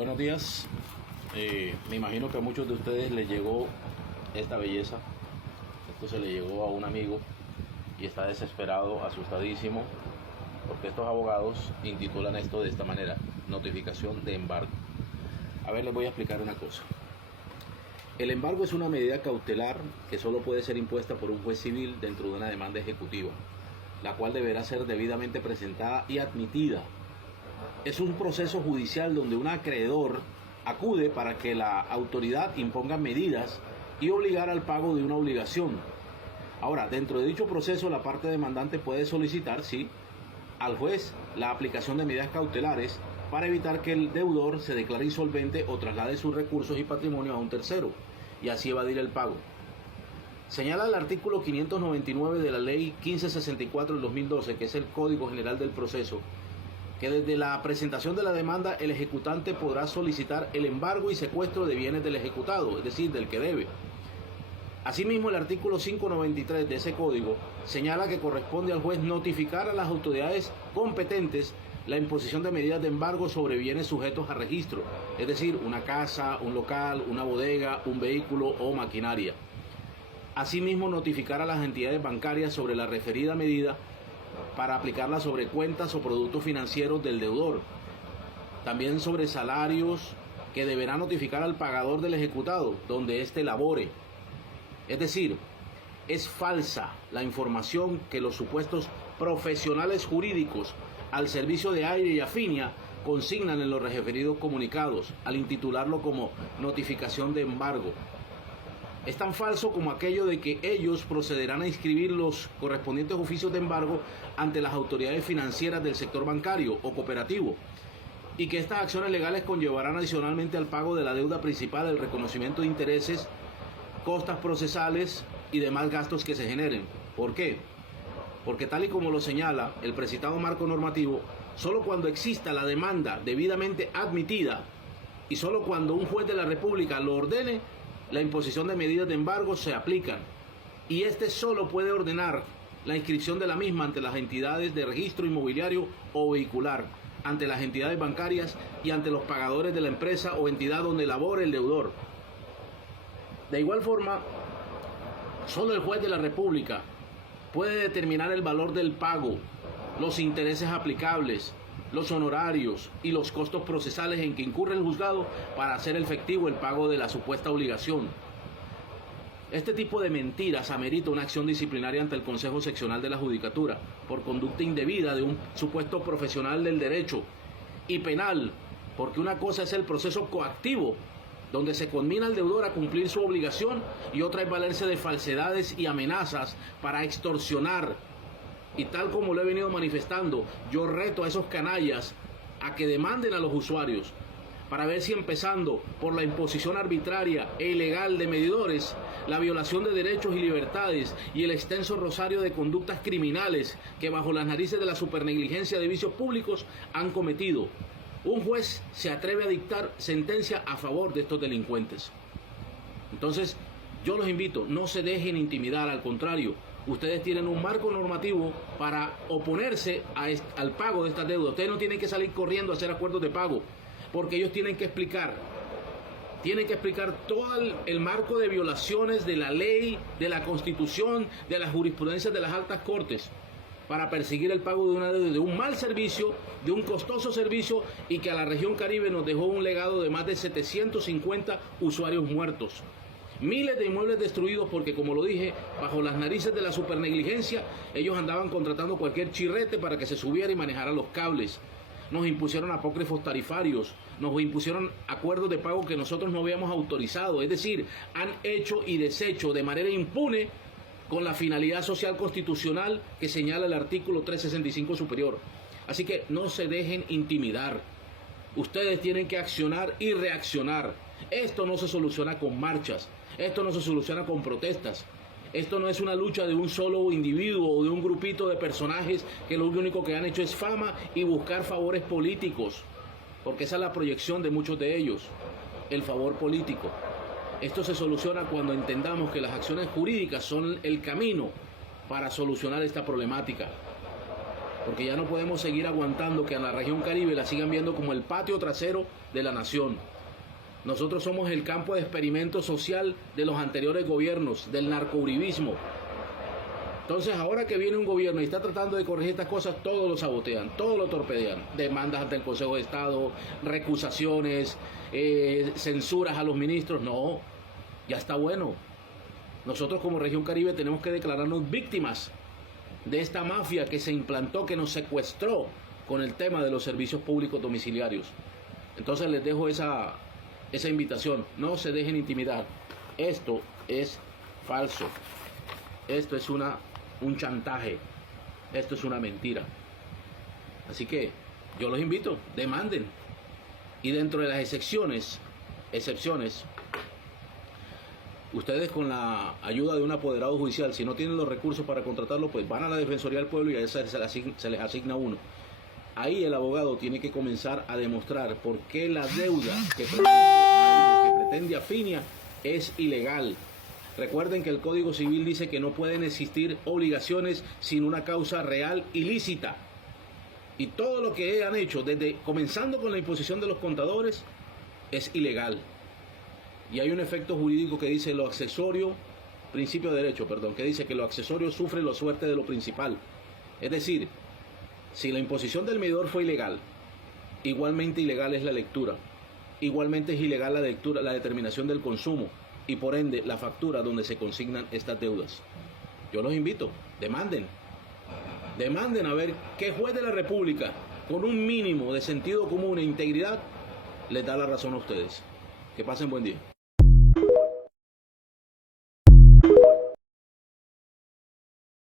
Buenos días. Me imagino que a muchos de ustedes les llegó esta belleza. Esto se le llegó a un amigo y está desesperado, asustadísimo, porque estos abogados intitulan esto de esta manera: notificación de embargo. A ver, les voy a explicar una cosa. El embargo es una medida cautelar que solo puede ser impuesta por un juez civil dentro de una demanda ejecutiva, la cual deberá ser debidamente presentada y admitida. Es un proceso judicial donde un acreedor acude para que la autoridad imponga medidas y obligar al pago de una obligación. Ahora, dentro de dicho proceso, la parte demandante puede solicitar, sí, al juez la aplicación de medidas cautelares para evitar que el deudor se declare insolvente o traslade sus recursos y patrimonio a un tercero y así evadir el pago. Señala el artículo 599 de la Ley 1564 del 2012, que es el Código General del Proceso, que desde la presentación de la demanda el ejecutante podrá solicitar el embargo y secuestro de bienes del ejecutado, es decir, del que debe. Asimismo, el artículo 593 de ese código señala que corresponde al juez notificar a las autoridades competentes la imposición de medidas de embargo sobre bienes sujetos a registro, es decir, una casa, un local, una bodega, un vehículo o maquinaria. Asimismo, notificar a las entidades bancarias sobre la referida medida para aplicarla sobre cuentas o productos financieros del deudor. También sobre salarios que deberá notificar al pagador del ejecutado, donde éste labore. Es decir, es falsa la información que los supuestos profesionales jurídicos al servicio de Aire y Afinia consignan en los referidos comunicados al intitularlo como notificación de embargo. Es tan falso como aquello de que ellos procederán a inscribir los correspondientes oficios de embargo ante las autoridades financieras del sector bancario o cooperativo, y que estas acciones legales conllevarán adicionalmente al pago de la deuda principal, el reconocimiento de intereses, costas procesales y demás gastos que se generen. ¿Por qué? Porque tal y como lo señala el precitado marco normativo, solo cuando exista la demanda debidamente admitida y solo cuando un juez de la República lo ordene, la imposición de medidas de embargo se aplican, y este solo puede ordenar la inscripción de la misma ante las entidades de registro inmobiliario o vehicular, ante las entidades bancarias y ante los pagadores de la empresa o entidad donde labore el deudor. De igual forma, solo el juez de la República puede determinar el valor del pago, los intereses aplicables, los honorarios y los costos procesales en que incurre el juzgado para hacer efectivo el pago de la supuesta obligación. Este tipo de mentiras amerita una acción disciplinaria ante el Consejo Seccional de la Judicatura por conducta indebida de un supuesto profesional del derecho, y penal, porque una cosa es el proceso coactivo, donde se conmina al deudor a cumplir su obligación, y otra es valerse de falsedades y amenazas para extorsionar. Y tal como lo he venido manifestando, yo reto a esos canallas a que demanden a los usuarios para ver si, empezando por la imposición arbitraria e ilegal de medidores, la violación de derechos y libertades y el extenso rosario de conductas criminales que bajo las narices de la supernegligencia de vicios públicos han cometido, un juez se atreve a dictar sentencia a favor de estos delincuentes. Entonces, yo los invito, no se dejen intimidar, al contrario, ustedes tienen un marco normativo para oponerse al pago de estas deudas. Ustedes no tienen que salir corriendo a hacer acuerdos de pago, porque ellos tienen que explicar todo el marco de violaciones de la ley, de la Constitución, de las jurisprudencias de las altas cortes, para perseguir el pago de una deuda, de un mal servicio, de un costoso servicio, y que a la región Caribe nos dejó un legado de más de 750 usuarios muertos. Miles de inmuebles destruidos porque, como lo dije, bajo las narices de la supernegligencia, ellos andaban contratando cualquier chirrete para que se subiera y manejara los cables. Nos impusieron apócrifos tarifarios, nos impusieron acuerdos de pago que nosotros no habíamos autorizado. Es decir, han hecho y deshecho de manera impune con la finalidad social constitucional que señala el artículo 365 superior. Así que no se dejen intimidar. Ustedes tienen que accionar y reaccionar. Esto no se soluciona con marchas, esto no se soluciona con protestas. Esto no es una lucha de un solo individuo o de un grupito de personajes que lo único que han hecho es fama y buscar favores políticos, porque esa es la proyección de muchos de ellos, el favor político. Esto se soluciona cuando entendamos que las acciones jurídicas son el camino para solucionar esta problemática. porque ya no podemos seguir aguantando que a la región Caribe la sigan viendo como el patio trasero de la nación. Nosotros somos el campo de experimento social de los anteriores gobiernos, del narcouribismo. Entonces, ahora que viene un gobierno y está tratando de corregir estas cosas, todos lo sabotean, todos lo torpedean. Demandas ante el Consejo de Estado, recusaciones, censuras a los ministros. No, ya está bueno. Nosotros como región Caribe tenemos que declararnos víctimas de esta mafia que se implantó, que nos secuestró con el tema de los servicios públicos domiciliarios. Entonces les dejo esa invitación. No se dejen intimidar. Esto es falso. Esto es un chantaje. Esto es una mentira. Así que yo los invito, demanden. Y dentro de las excepciones, ustedes con la ayuda de un apoderado judicial, si no tienen los recursos para contratarlo, pues van a la Defensoría del Pueblo y a esa se les asigna uno. Ahí el abogado tiene que comenzar a demostrar por qué la deuda que pretende Afinia es ilegal. Recuerden que el Código Civil dice que no pueden existir obligaciones sin una causa real ilícita. Y todo lo que han hecho, desde comenzando con la imposición de los contadores, es ilegal. Y hay un efecto jurídico que dice lo accesorio, principio de derecho, perdón, que dice que lo accesorio sufre la suerte de lo principal. Es decir, si la imposición del medidor fue ilegal, igualmente ilegal es la lectura. Igualmente es ilegal la lectura, la determinación del consumo y por ende la factura donde se consignan estas deudas. Yo los invito, demanden a ver qué juez de la República con un mínimo de sentido común e integridad les da la razón a ustedes. Que pasen buen día.